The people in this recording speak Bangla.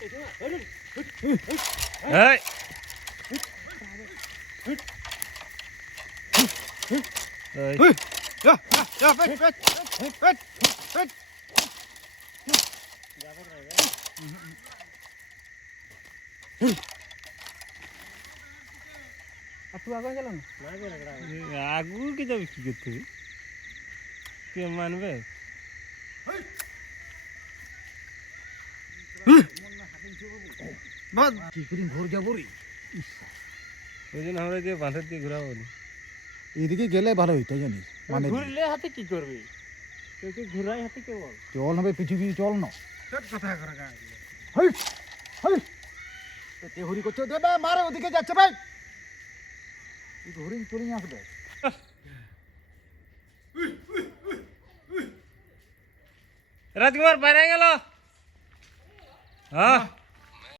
এই এই आगू के जब की करते के मानबे বাদ কি করি ঘর যাব রে ওই জন্য আমরা যে বাঁধের দিয়ে ঘোরাবো এদিকে গেলে ভালো হইতো জানিস মানে ঘুরলে হাতে কি করবে কেউ কেউ ঘুরাই হাতে কে বল চল হবে পৃথিবী চল না কথা করে গা হেই হেই তে হরি করছে দেবে মারে ওদিকে যাচ্ছে ভাই এই হরি চলে আসবে রাজকুমার বাইরে গেল হ্যাঁ